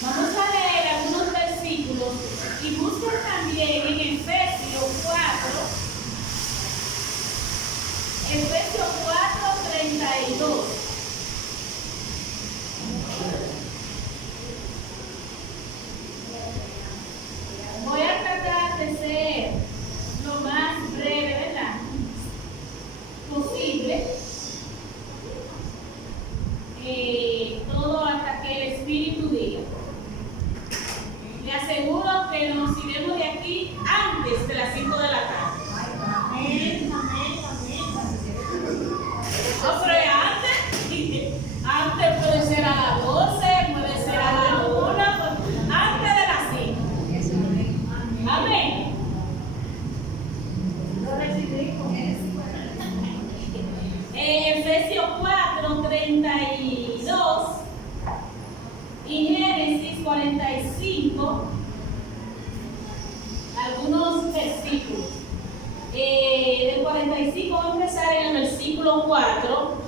Vamos a leer algunos versículos y busquen también en Efesios 4:32. Voy a tratar de ser lo más breve, ¿verdad?, posible. Todo hasta que el Espíritu diga. Le aseguro que nos iremos de aquí antes de las 5 de la tarde. Amén, amén, amén. No, pero antes puede ser a las 12, puede ser a las 1, antes de las 5. Amén. Efesios 4:32 y Génesis 45, algunos versículos. Del 45 vamos a empezar en el versículo 4,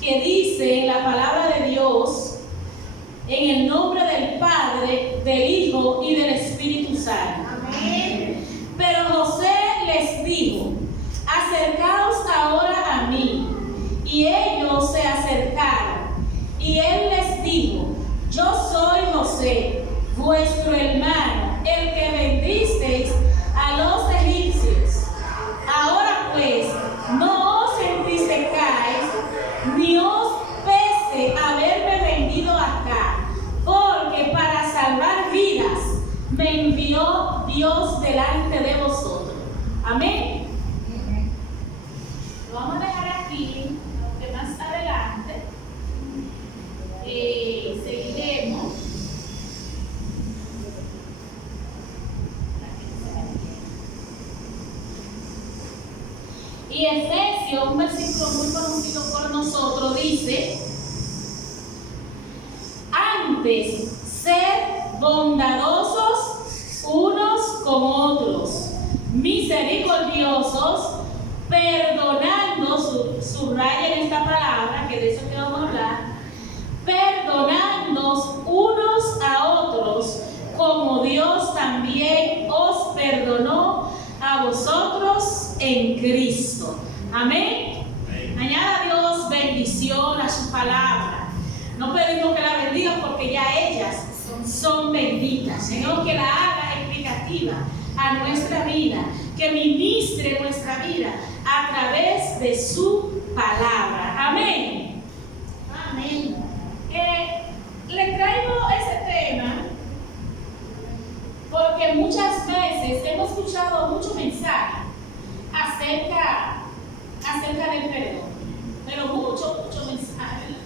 que dice la palabra de Dios: en el nombre del Padre, del Hijo y del Espíritu Santo. Amén. Pero José les dijo: acercaos ahora a mí. Y ellos se acercaron, y él les dijo: yo soy José, vuestro hermano, el que vendisteis a los egipcios. Ahora pues, no os entristezcáis, ni os pese haberme vendido acá, porque para salvar vidas me envió Dios delante de vosotros. Amén. Lo vamos a dejar aquí, aunque más adelante seguiremos. Y Efesios, un versículo muy conocido por nosotros, dice: antes, sed bondadosos unos con otros, misericordiosos, perdonando, subrayen esta palabra, que de eso que vamos a hablar, perdonándonos unos a otros, como Dios también os perdonó a vosotros en Cristo. Amén. Añada a Dios bendición a su palabra. No pedimos que la bendiga porque ya ellas son benditas, sino que la haga explicativa a nuestra vida, que ministre nuestra vida a través de su palabra. Amén. Amén. Le traigo ese tema porque muchas veces hemos escuchado muchos mensajes acerca del perdón, pero muchos mensajes.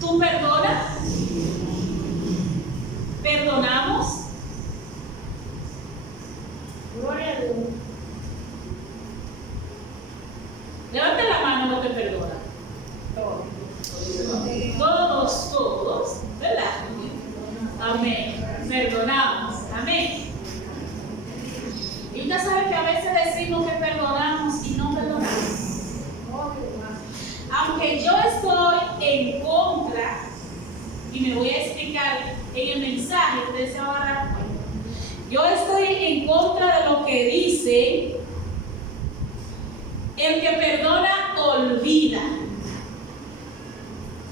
¿Tú perdonas? ¿Perdonamos? Gloria a Dios. Levanten la mano los que perdonan. Todos, ¿verdad? Amén. Perdonamos. Amén. Y usted sabe que a veces decimos que perdonamos y no perdonamos. Aunque yo estoy en contra, y me voy a explicar en el mensaje, ustedes se van a dar cuenta. Yo estoy en contra de lo que dice: el que perdona olvida.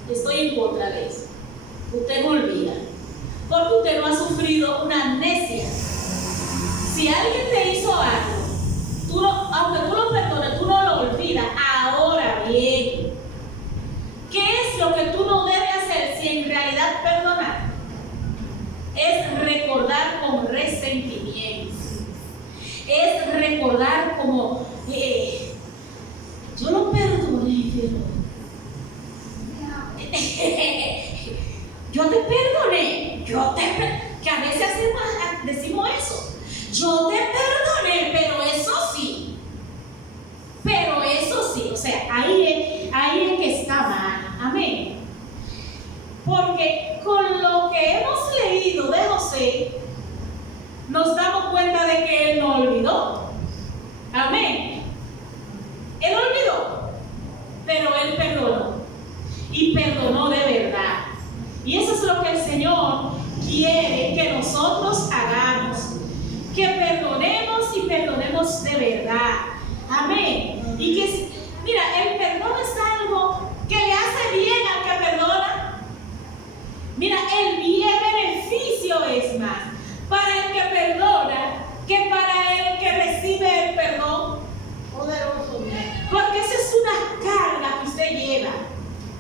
Estoy en contra de eso. Usted no olvida, porque usted no ha sufrido una amnesia. Si alguien te hizo algo, aunque tú lo perdones, tú no lo olvidas. Ahora bien, ¿qué es lo que tú no debes hacer si en realidad perdonar? Es recordar con resentimiento. Es recordar como yo lo perdoné, pero yo te perdoné, que a veces decimos Porque con lo que hemos leído de José, nos damos cuenta de que él no olvidó. Amén. Él olvidó, pero él perdonó. Y perdonó de verdad. Y eso es lo que el Señor quiere que nosotros hagamos. Que perdonemos y perdonemos de verdad. Amén. Y que, mira, el perdón es algo que le hace bien al que perdona. Mira, el bien beneficio es más para el que perdona que para el que recibe el perdón. Poderoso. Porque esa es una carga que usted lleva.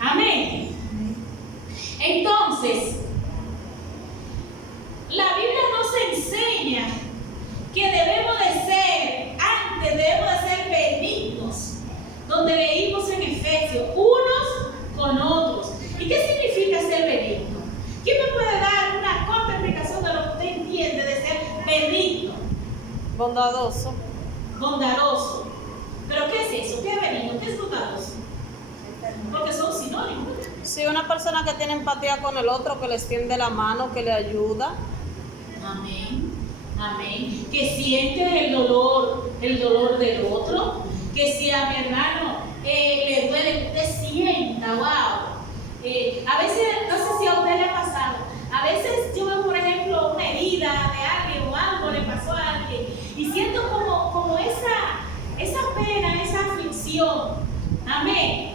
Amén. Entonces, la Biblia nos enseña que debemos de ser benignos, donde leímos en Efesios, unos con otros. ¿Y qué significa ser benigno? ¿Quién me puede dar una corta explicación de lo que usted entiende de ser benigno? Bondadoso. Bondadoso. ¿Pero qué es eso? ¿Qué es benigno? ¿Qué es bondadoso? Porque son sinónimos. Sí, una persona que tiene empatía con el otro, que le extiende la mano, que le ayuda. Amén. Amén. Que siente el dolor del otro. Que si a mi hermano le duele, usted sienta, wow. A veces, no sé si a usted le ha pasado, a veces yo veo, por ejemplo, una herida de alguien o algo le pasó a alguien y siento como esa pena, esa aflicción. Amén.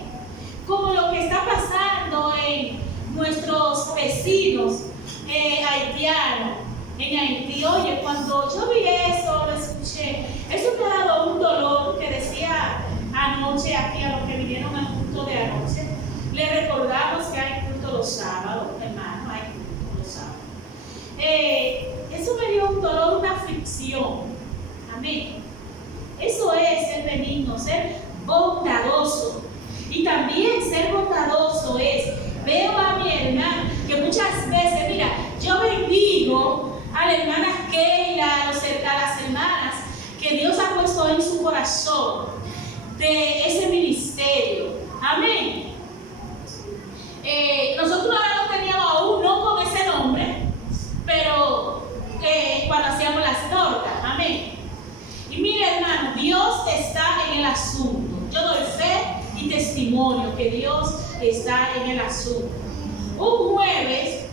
Como lo que está pasando en nuestros vecinos haitianos en Haití. Oye, cuando yo vi eso, lo escuché, eso me ha dado un dolor que decía anoche aquí a los que vinieron al culto de anoche. Le recordamos que hay culto los sábados, hermano, hay culto los sábados. Eso me dio un dolor, una aflicción. Amén. Eso es ser benigno, ser bondadoso. Y también ser bondadoso es, veo a mi hermana, que muchas veces, mira, yo bendigo a la hermana Keila, a las hermanas que Dios ha puesto en su corazón de ese ministerio. Amén. Nosotros ahora no teníamos aún, no con ese nombre, pero cuando hacíamos las tortas. Amén. Y mire, hermano, Dios está en el asunto. Yo doy fe y testimonio que Dios está en el asunto. Un jueves,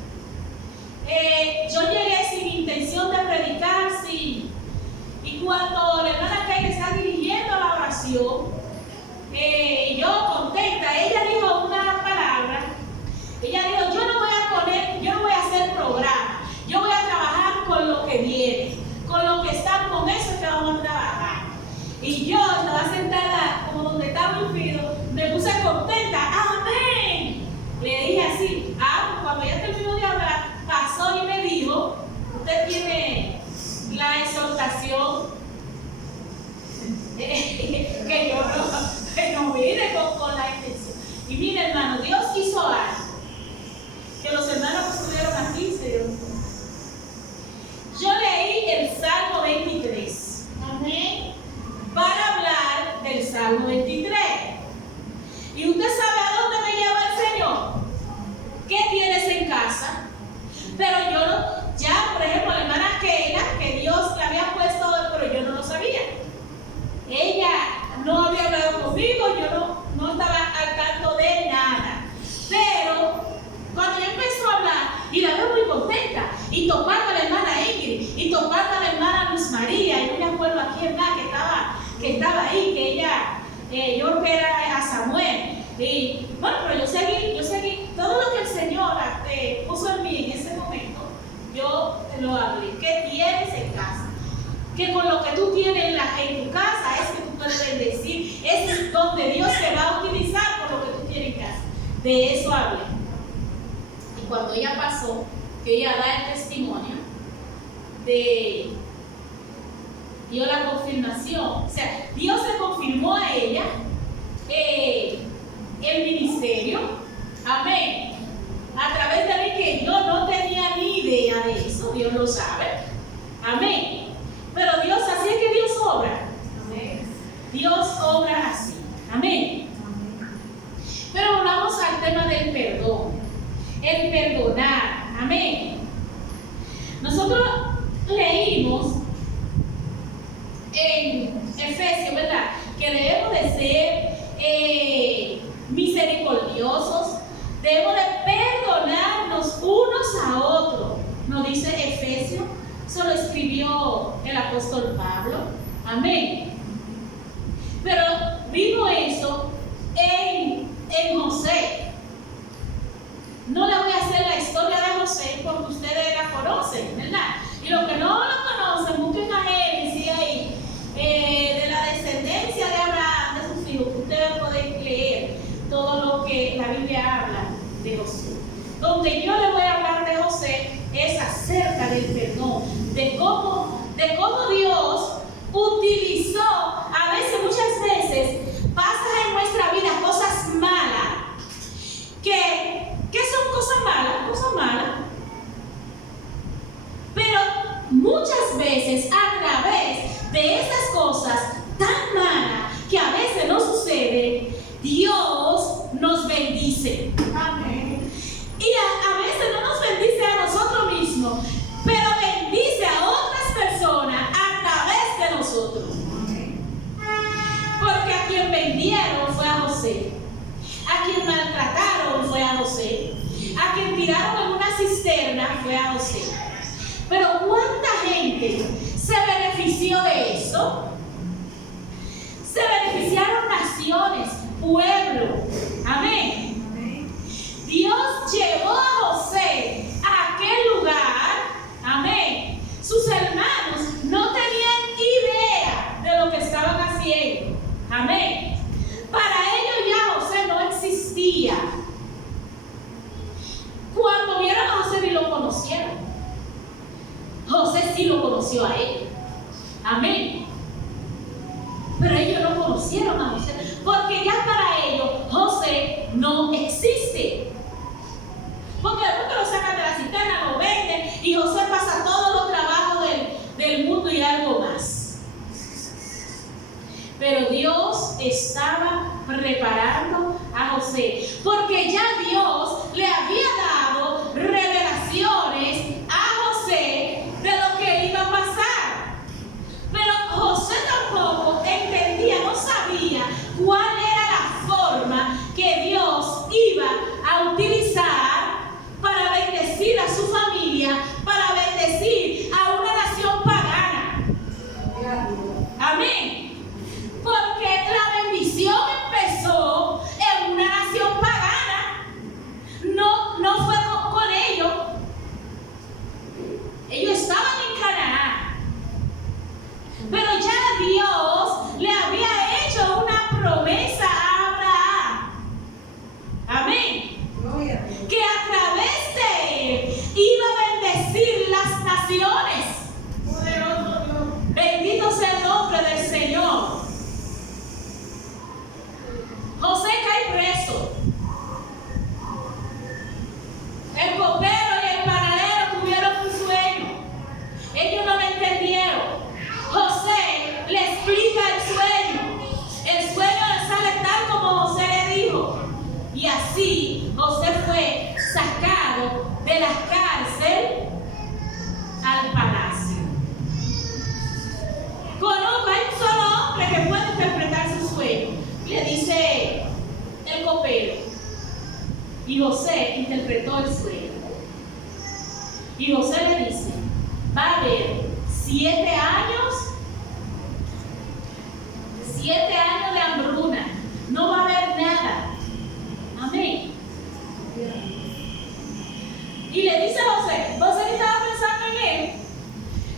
yo llegué sin intención de predicar, sí. Y cuando la hermana Keila está dirigiendo la oración, yo contenta, ella dijo una palabra. Ella dijo, yo no voy a hacer programa, yo voy a trabajar con lo que viene, con lo que está, con eso que vamos a trabajar. Y yo estaba sentada como donde estaba el fido, me puse contenta, amén. Le dije así, cuando ella terminó de hablar, pasó y me dijo, usted tiene la exhortación, que yo no vine con la intención. Y mire, hermano, Dios hizo algo, que los hermanos que estuvieron aquí se dieron cuenta. Yo leí el Salmo 23. Amén. Para hablar del Salmo 23. Y usted sabe a dónde me lleva el Señor. ¿Qué tienes en casa? Pero yo ya, por ejemplo, la hermana Keila, que Dios le había puesto, pero yo no lo sabía. Ella no había hablado conmigo, yo no estaba al tanto de nada. Pero cuando ella empezó a hablar, y la veo muy contenta, y tocando a la hermana Ingrid, y tocando a la hermana Luz María, y no me acuerdo a quién más que estaba ahí, que ella, yo creo que era a Samuel. Y bueno, pero yo seguí, todo lo que el Señor puso en mí en ese momento, yo lo hablé. ¿Qué tienes en casa? Que con lo que tú tienes en tu casa es que tú puedes bendecir, es donde Dios te va a utilizar por lo que tú tienes en casa. De eso hablé. Y cuando ella pasó, que ella da el testimonio, dio la confirmación. O sea, Dios le confirmó a ella el ministerio. Amén. A través de mí, que yo no tenía ni idea de eso. Dios lo sabe. Amén. Pero Dios, así es que Dios obra. Amén. Dios obra así. Amén. Pero vamos al tema del perdón. El el perdonar. Amén. Nosotros leímos en Efesios, ¿verdad?, que debemos de ser misericordiosos, debemos de perdonarnos unos a otros. Nos dice Efesios, eso lo escribió el apóstol Pablo. Amén. Pero vimos eso en José. No le voy a hacer la historia de José porque ustedes la conocen, ¿verdad? Y los que no lo conocen, busquen a Génesis ahí, de la descendencia de Abraham, de sus hijos, que ustedes pueden leer todo lo que la Biblia habla de José. Donde yo les voy a hablar de José es acerca del perdón, de cómo Dios utilizó, a veces, muchas veces, pasa en nuestra vida cosas malas. ¿Qué son cosas malas? Cosas malas. Pero muchas veces a través de esas cosas tan malas que a veces no suceden, Dios nos bendice. Amén. Y a veces no nos bendice a nosotros mismos, pero bendice a otras personas a través de nosotros. Porque a quien vendieron fue a José, a quien maltrataron fue a José, a quien tiraron en una cisterna fue a José. Pero ¿cuánta gente se benefició de eso? Se beneficiaron naciones, pueblos. Amén. Dios llevó a José a aquel lugar. Amén. Sus hermanos no tenían idea de lo que estaban haciendo. Amén. Para ellos ya José no existía. Cuando vieron a José ni lo conocieron. José sí lo conoció a él. Amén. Pero ellos no conocieron a José, porque ya para ellos José no existe. Porque después que lo sacan de la cisterna, lo venden y José pasa todos los trabajos del mundo y algo más. Pero Dios estaba preparando a José, porque ya Dios le había dado revelaciones a José de lo que iba a pasar. Pero José tampoco entendía, no sabía cuál era la forma que Dios iba a utilizar para bendecir a su familia, para bendecir a una nación pagana. Amén. Porque la bendición empezó en una nación pagana. No fue con ellos. Ellos estaban en Canaán. Pero ya Dios le había hecho una promesa a Abraham. Amén. Que a través de él iba a bendecir las naciones. Bendito sea el nombre del Señor. José cae preso. El copero y el panadero tuvieron un sueño. Ellos no lo entendieron. José le explica el sueño. El sueño le sale tal como José le dijo. Y así José fue sacado de la cárcel al palacio. Conozco, hay un solo hombre que puede interpretar su sueño. Le dice el copero. Y José interpretó el sueño. Y José le dice: va a haber 7 años de hambruna. No va a haber nada. Amén. Y le dice a José, José que estaba pensando en él,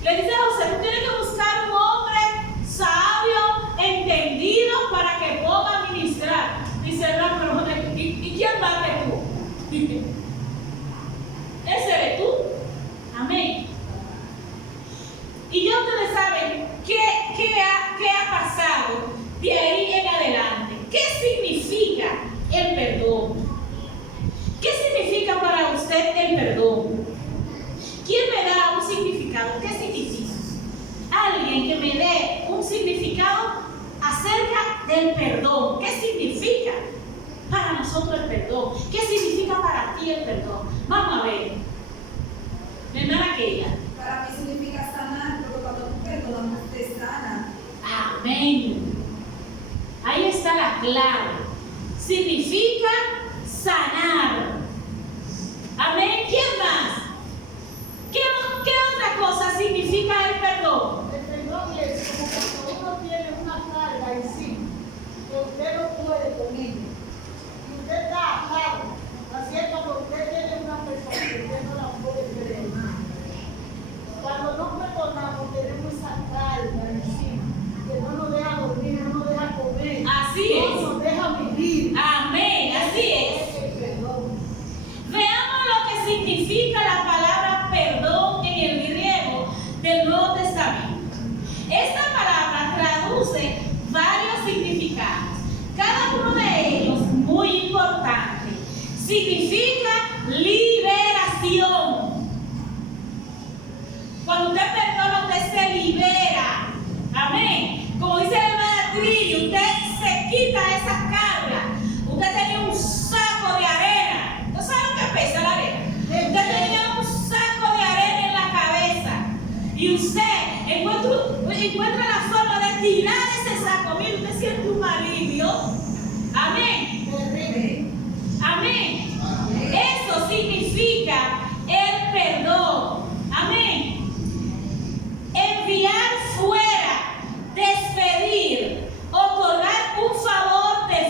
le dice a José: tú tienes que buscar un hombre sabio, entendido, para que pueda administrar. Dice: no, pero ¿y quién va que tú? Ese eres tú. Amén. Y ya ustedes saben qué ha pasado de ahí en adelante. ¿Qué significa el perdón? ¿Qué significa para usted el perdón? ¿Quién me da un significado? ¿Qué significa? Alguien que me dé un significado acerca del perdón. ¿Qué significa para nosotros el perdón? ¿Qué significa para ti aquí el perdón? Vamos a ver. Mi hermana aquella. Para mí significa sanar, porque cuando tú perdonas, te sana. Amén. Ahí está la clave. Significa sanar. Amén. ¿Quién más? ¿Qué otra cosa significa el perdón? El perdón es como cuando uno tiene una carga en sí, que usted no puede con ella. Y usted está atado, así es cuando usted tiene una persona que usted no la puede perdonar. Cuando no perdonamos, tenemos esa carga encima, que no nos deja dormir, no nos deja comer, Así no es. nos deja vivir. Amén. Así es. Es el perdón. Veamos lo que significa la palabra perdón en el griego del Nuevo Testamento. Esta palabra traduce varios significados, cada uno de ellos muy importante. Significa liberación. Cuando usted perdona, usted se libera. Amén. Como dice la hermana Trini, usted se quita esa carga. Usted tenía un saco de arena. ¿No sabe lo que pesa la arena? Usted tenía un saco de arena en la cabeza. Y usted encuentra la forma de tirar ese saco. Mire, usted siente un alivio. Amén. Amén. Eso significa el perdón. Amén. Enviar fuera, despedir, otorgar un favor de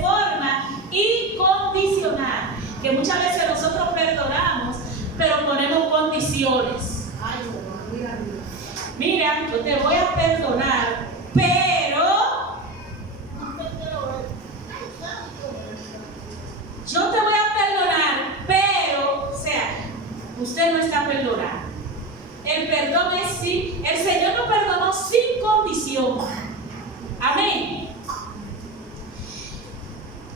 forma incondicional. Que muchas veces nosotros perdonamos, pero ponemos condiciones. Ay, mira, mira. Mira, yo te voy a perdonar, pero yo te voy a perdonar, pero, o sea, usted no está perdonando. El perdón es sí, el Señor nos perdonó sin condición. Amén.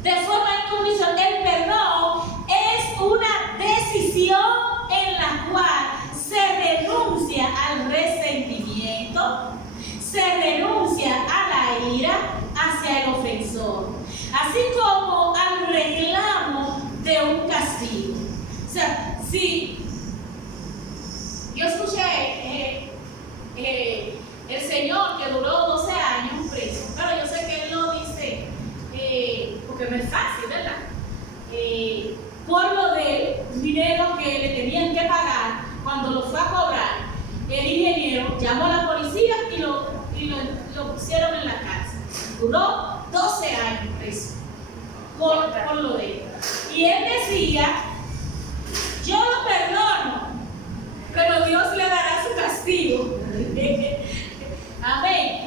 De forma incondicional, el perdón es una decisión en la cual se renuncia al resentimiento, se renuncia a la ira hacia el ofensor, así como al reclamo de un castigo. O sea, si yo escuché el Señor que duró 12 años preso, pero yo sé que Él lo dice porque no es fácil, ¿verdad? Por lo del dinero que le tenían que pagar cuando lo fue a cobrar, el ingeniero llamó a la policía y lo pusieron en la cárcel. Duró 12 años preso por lo de él. Y él decía, yo lo perdono, pero Dios le dará su castigo. Amén.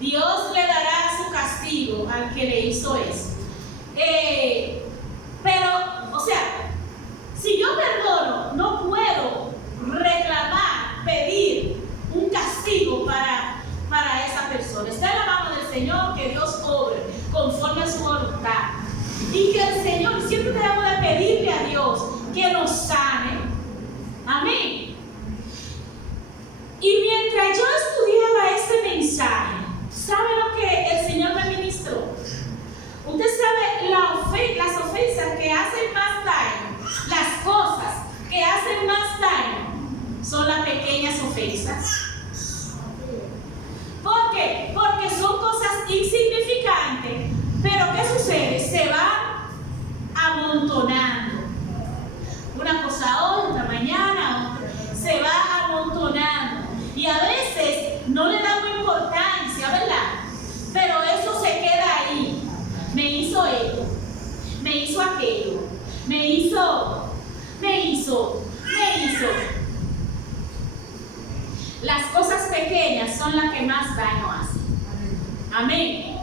Dios le dará su castigo al que le hizo eso. Pero, o sea, si yo perdono, no puedo reclamar, pedir un castigo para esa persona. Está en la mano del Señor, que Dios obre conforme a su voluntad. Y que el Señor, siempre debemos de pedirle a Dios que nos sane. Amén. Y mientras yo estudiaba este mensaje, ¿sabe lo que el Señor me ministró? Usted sabe las ofensas que hacen más daño, las cosas que hacen más daño son las pequeñas ofensas. ¿Por qué? Porque son cosas insignificantes, pero ¿qué sucede? Se van amontonando. Una cosa hoy, otra mañana, otra. Se va amontonando. Y a veces no le damos importancia, ¿verdad? Pero eso se queda ahí. Me hizo esto, me hizo aquello, me hizo. Las cosas pequeñas son las que más daño hacen. Amén.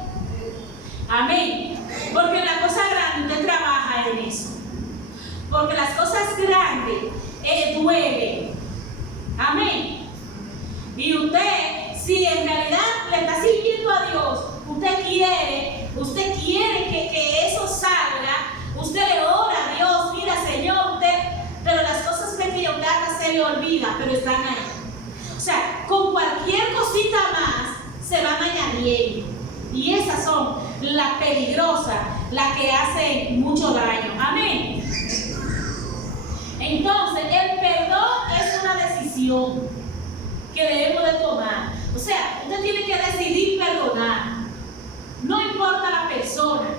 Amén. Porque la cosa grande usted trabaja en eso. Porque las cosas grandes duelen. Amén. Y usted, si en realidad le está sirviendo a Dios, usted quiere que eso salga, usted le ora a Dios, mira Señor, pero las cosas pequeñas se le olvida, pero están ahí. O sea, con cualquier cosita más se van añadiendo. Y esas son las peligrosas, la que hace mucho daño. Amén. Entonces, el perdón es una decisión que debemos de tomar. O sea, usted tiene que decidir perdonar. No importa la persona,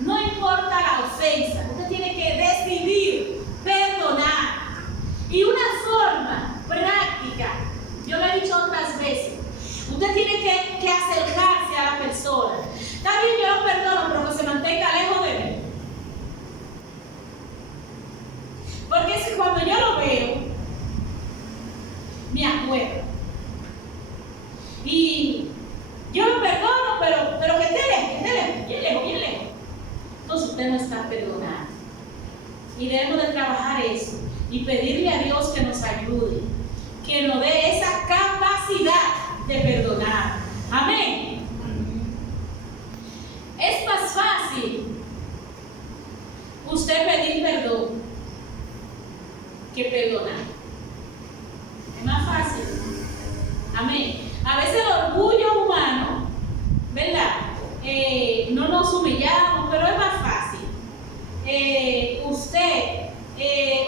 no importa la ofensa, usted tiene que decidir perdonar. Y una forma práctica, yo lo he dicho otras veces, usted tiene que acercarse a la persona. Está bien, yo lo perdono, pero que se mantenga lejos de mí. Porque es que cuando yo lo veo, me acuerdo. Y yo lo perdono, pero que esté lejos, bien lejos. Entonces usted no está perdonando. Y debemos de trabajar eso y pedirle a Dios que nos ayude, que nos dé esa capacidad de perdonar. Amén. Es más fácil usted pedir perdón que perdonar. Es más fácil. Amén. A veces el orgullo humano, ¿verdad? No nos humillamos, pero es más fácil. Usted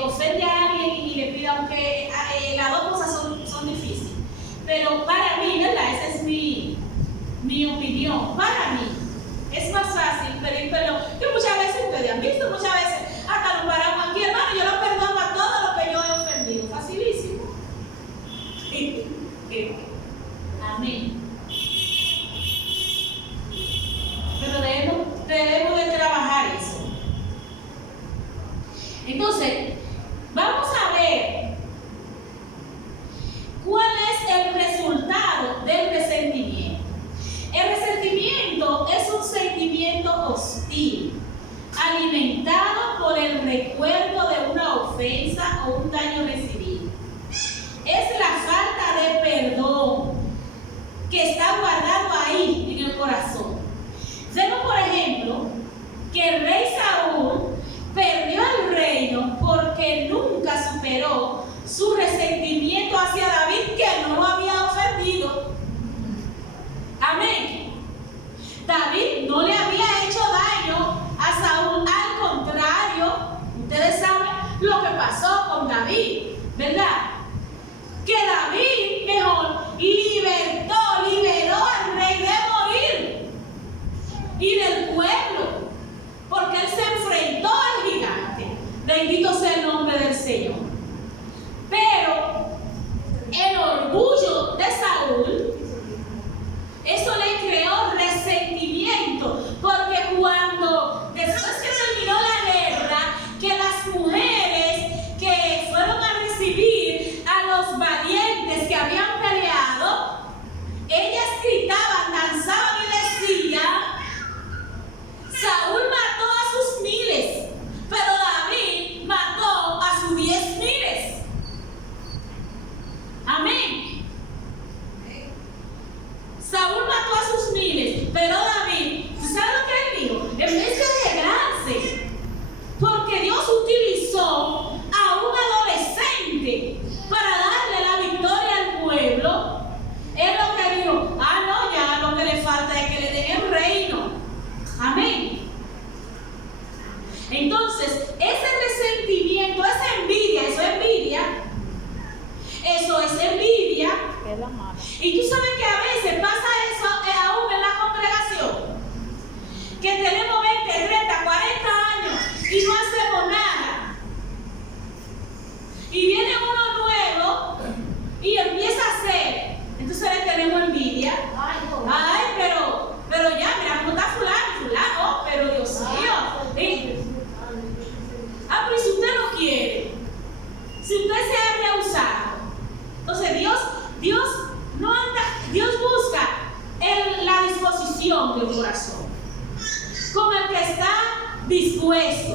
ofende a alguien y le pide, aunque las dos cosas son difíciles. Pero para mí, ¿verdad? Esa es mi opinión. Para mí es más fácil pedir perdón. Que muchas veces ustedes han visto, muchas veces hasta nos paramos aquí, hermano, yo lo perdono a todo lo que yo he ofendido. Facilísimo. Amén. Pero debemos de trabajar eso. Entonces, vamos a ver cuál es el resultado del resentimiento. El resentimiento es un sentimiento hostil, alimentado por el recuerdo de una ofensa o un daño recibido. Es la falta de perdón que está guardado ahí en el corazón. Vemos, por ejemplo, que el rey Saúl perdió el reino porque nunca superó su resentimiento hacia David, que no lo había ofendido. Amén. David no le había hecho daño a Saúl, al contrario, ustedes saben lo que pasó con David, ¿verdad? Que David mejor liberó al rey de morir y del pueblo, porque él se enfrentó al gigante. Bendito sea el nombre del Señor. Pero el orgullo de Saúl, eso le creó resentimiento, porque cuando después que terminó la guerra, que las mujeres que fueron a recibir a los valientes que habían peleado, ellas gritaban, danzaban y decían: Saúl mató a sus miles, pero David mató a sus 10,000. Amén. Saúl mató a sus miles, pero David, ¿sabes lo que él dijo? En vez de alegrarse, porque Dios utilizó a un adolescente para darle la victoria al pueblo, él lo que dijo: no, ya lo que le falta es que le den el reino. Amén. Entonces, ese resentimiento, esa envidia, eso es envidia. Es la mano. Y tú sabes que a veces pasa eso aún en la congregación, que tenemos 20, 30, 40 años y no hacemos nada. Y viene uno nuevo y empieza a hacer. Entonces le tenemos envidia. Ay, pero ya, mira cómo está fulano, pero Dios mío. Pero si usted no quiere, si usted se ha rehusado, entonces Dios busca la disposición del corazón, con el que está dispuesto.